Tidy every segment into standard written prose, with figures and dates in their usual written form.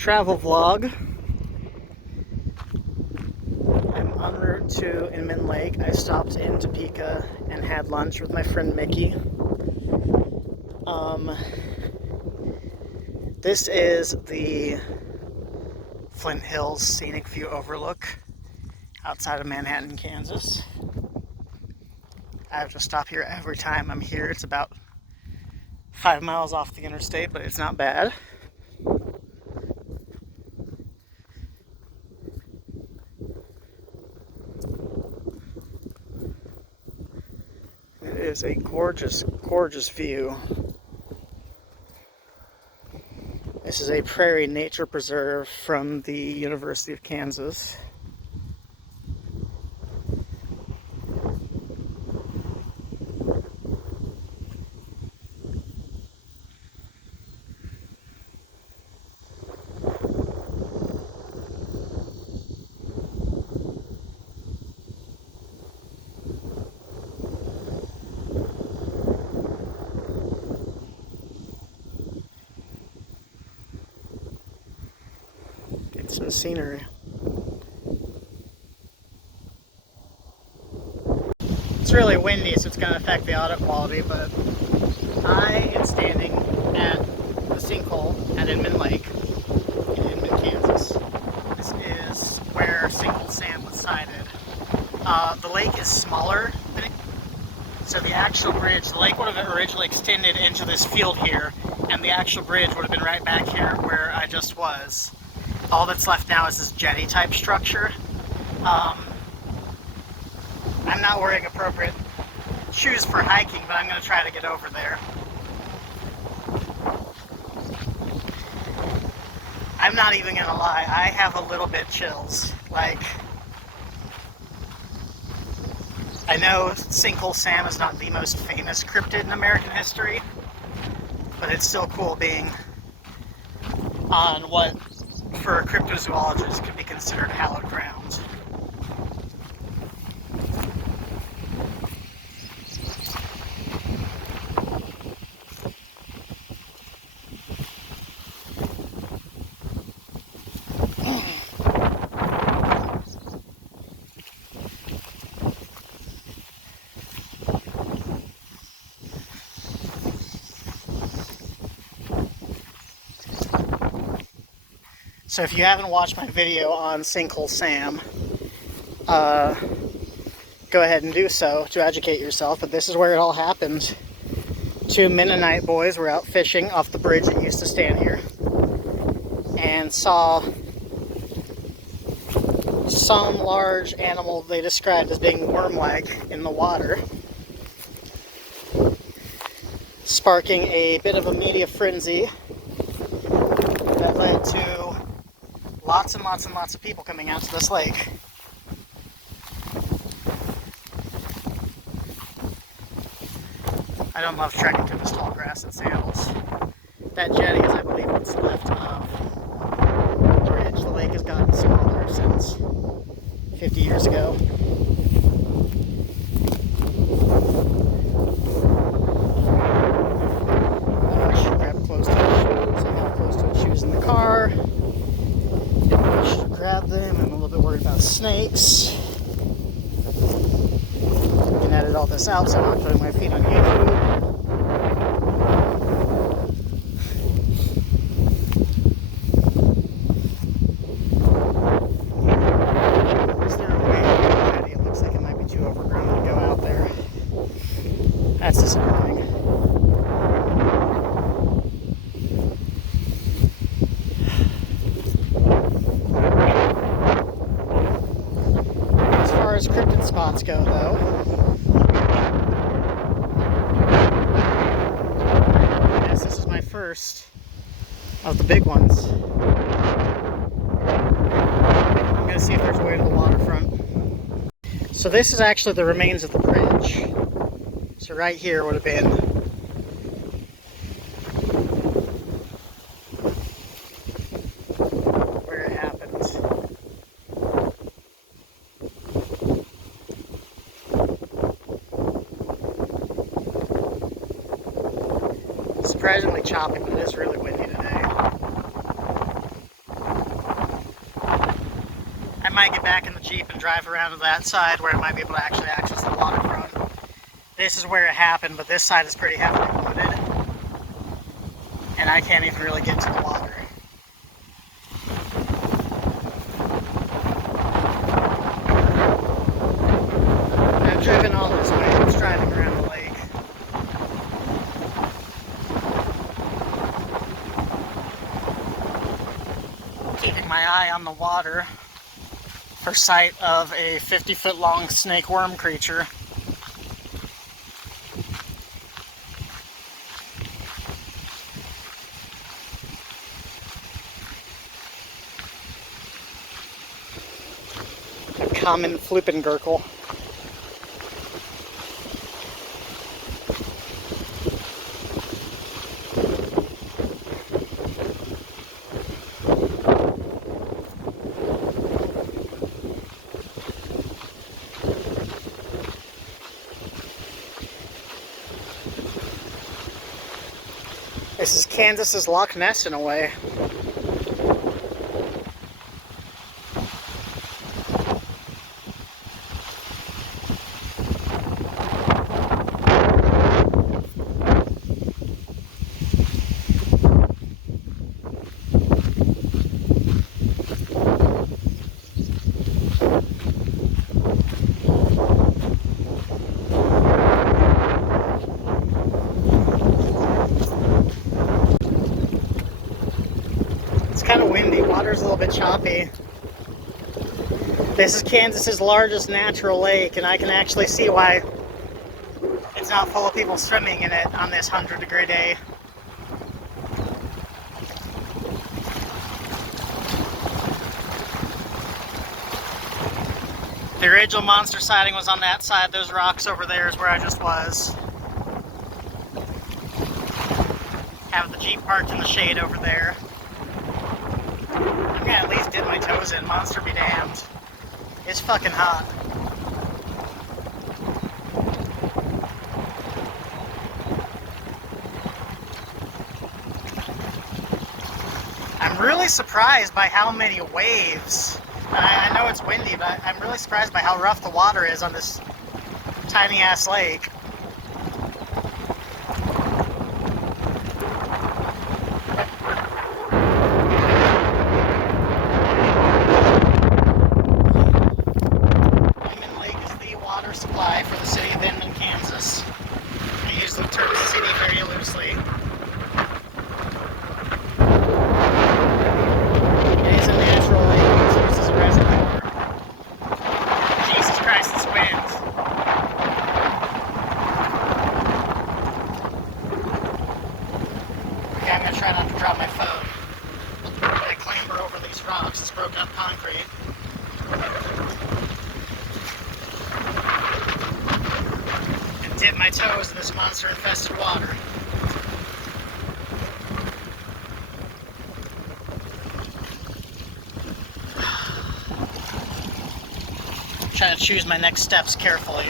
travel vlog. I'm en route to Inman Lake. I stopped in Topeka and had lunch with my friend Mickey. This is the Flint Hills Scenic View Overlook outside of Manhattan, Kansas. I have to stop here every time I'm here. It's about 5 miles off the interstate, but it's not bad. It is a gorgeous, gorgeous view. This is a prairie nature preserve from the University of Kansas. Get some scenery. It's really windy, so it's going to affect the audio quality, but I am standing at the sinkhole at Inman Lake in Inman, Kansas. This is where Sinkhole Sam was sighted. The lake is smaller than it, so the actual bridge, the lake would have originally extended into this field here, and the actual bridge would have been right back here where I just was. All that's left now is this jetty type structure. I'm not wearing appropriate shoes for hiking, but I'm going to try to get over there. I'm not even going to lie, I have a little bit chills. Like, I know Sinkhole Sam is not the most famous cryptid in American history, but it's still cool being on what, for a cryptozoologist, could be considered hallowed ground. So if you haven't watched my video on Sinkhole Sam, go ahead and do so to educate yourself. But this is where it all happened. Two Mennonite boys were out fishing off the bridge that used to stand here and saw some large animal they described as being worm-like in the water, sparking a bit of a media frenzy that led to lots and lots and lots of people coming out to this lake. I don't love trekking through this tall grass and sandals. That jetty is, I believe, what's left of the bridge. The lake has gotten smaller since 50 years ago. I should grab close to the shoes. I have close to the shoes in the car. I should grab them. I'm a little bit worried about snakes. I can edit all this out so I'm not putting my feet on YouTube. Is there a way already? It looks like it might be too overgrown to go out there. That's disappointing. As far as cryptid spots go, though, yes, this is my first of the big ones. I'm going to see if there's a way to the waterfront. So this is actually the remains of the bridge. So right here would have been where it happened. Surprisingly choppy, but it is really windy today. I might get back in the Jeep and drive around to that side where I might be able to actually access the waterfront. This is where it happened, but this side is pretty heavily wooded, and I can't even really get to the water. I've driven all this way, I was driving around the lake. Keeping my eye on the water for sight of a 50-foot long snake worm creature. A common Flippengurkel. This is Kansas's Loch Ness in a way. Kind of windy, water's a little bit choppy. This is Kansas's largest natural lake, and I can actually see why it's not full of people swimming in it on this 100-degree day. The original monster sighting was on that side. Those rocks over there is where I just was. Have the Jeep parked in the shade over there. I'm gonna at least dip my toes in, monster be damned. It's fucking hot. I'm really surprised by how many waves. I know it's windy, but I'm really surprised by how rough the water is on this tiny ass lake. Supply for the city of Inman, Kansas. I use the term city very loosely. It is a natural lake. It's used as a reservoir. Jesus Christ, this wind. Okay, I'm going to try not to drop my phone. I clamber over these rocks. It's broken up concrete. Dip my toes in this monster-infested water. I'm trying to choose my next steps carefully.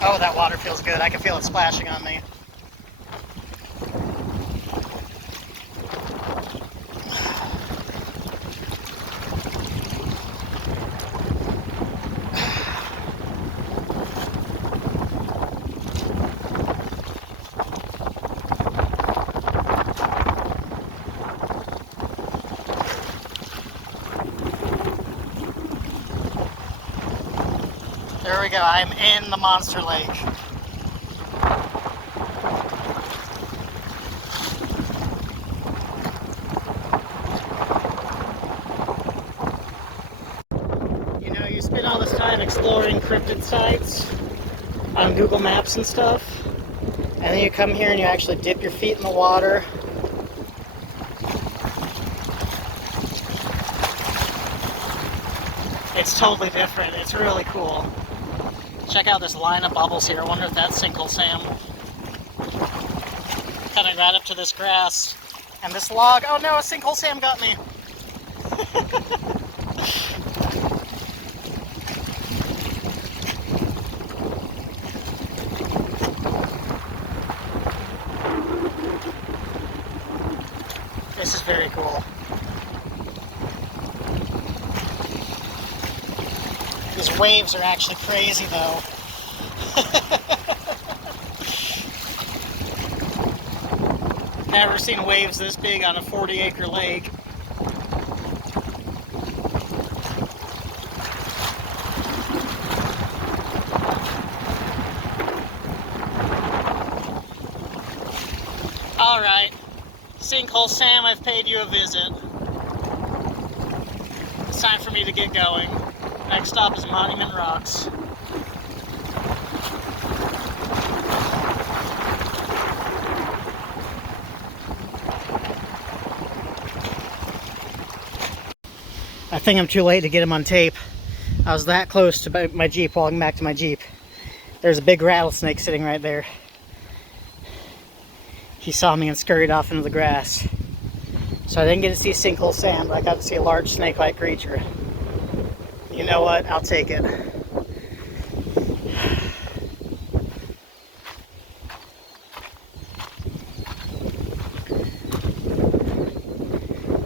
Oh, that water feels good. I can feel it splashing on me. There we go, I'm in the monster lake. You know, you spend all this time exploring cryptid sites on Google Maps and stuff, and then you come here and you actually dip your feet in the water. It's totally different. It's really cool. Check out this line of bubbles here. I wonder if that's Sinkhole Sam. coming right up to this grass. And this log, oh no, a Sinkhole Sam got me. This is very cool. These waves are actually crazy though. Never seen waves this big on a 40-acre lake. Alright, Sinkhole Sam, I've paid you a visit. It's time for me to get going. Next stop is Monument Rocks. I think I'm too late to get him on tape. I was that close to my Jeep, walking back to my Jeep. There's a big rattlesnake sitting right there. He saw me and scurried off into the grass. So I didn't get to see Sinkhole Sam, but I got to see a large snake-like creature. You know what? I'll take it.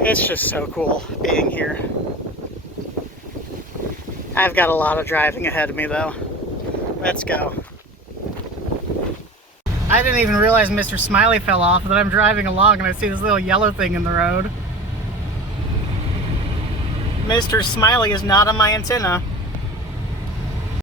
It's just so cool being here. I've got a lot of driving ahead of me though. Let's go. I didn't even realize Mr. Smiley fell off, but I'm driving along and I see this little yellow thing in the road. Mr. Smiley is not on my antenna.